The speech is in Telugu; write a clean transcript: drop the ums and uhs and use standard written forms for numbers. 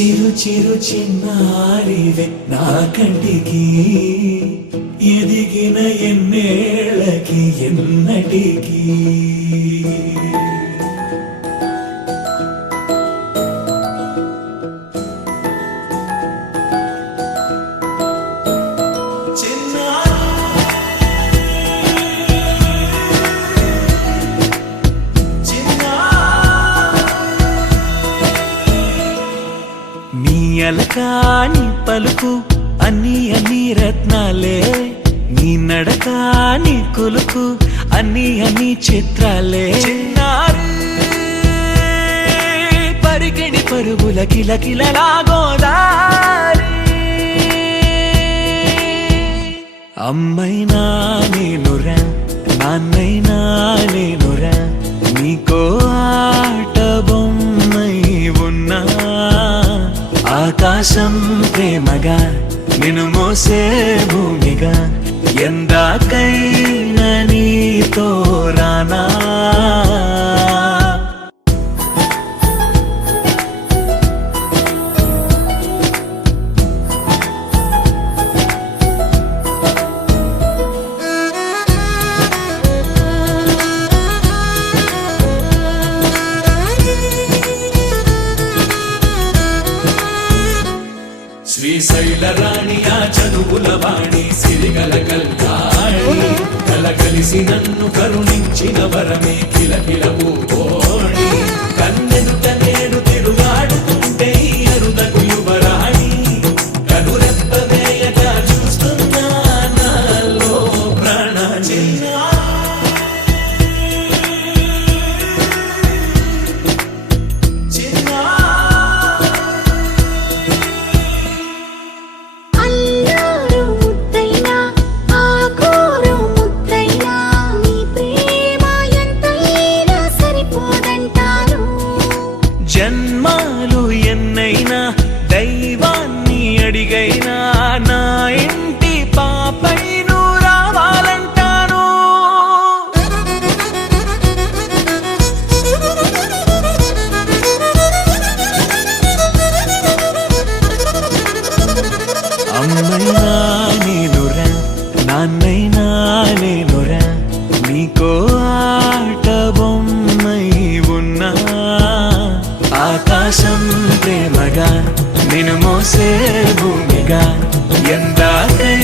చిరు చిరు చిన్నారివే నా కంటికి ఎదిగిన ఎన్నేళ్ళకి ఎన్నటికి అలకాని పలుకు అన్ని అన్ని రత్నాలే నీ నడకాని కులుకు అన్ని అన్ని చిత్రాలే చిన్నారి పరిగిణి పరుగుల కిలకిలలా గోదారి అమ్మైనా నేనురా నాన్నైనా నేనురా నీకో ఆట బొమ్మై ఉన్నా ఆకాశం ప్రేమగా నిన్ను మోసే భూమిగా ఎందాకైనా నీతో రానా శ్రీశైల రాణి ఆ చదువుల వాణి సిరిగల కల్కాణి కలగలిసి నన్ను కరుణించిన వరమే కిలకిల పూకోణి కన్నెదుట నేడు తిరుగాడుతుంటే అరుదకు యువరాణి కనురెప్ప వేయగా చూస్తున్నా నాలో ప్రాణ జన్మాలు ఎన్నైనా దైవాన్ని అడిగైనా నా ఇంటి పాపై నువ్వు రావాలంటాను అమ్మైనా నేనురా నాన్నైనా నేనురా నీకో ఆట బొమ్మై ఉన్నా ఆకాశం ప్రేమగా నిన్ను మోసే భూమిగా ఎందాకై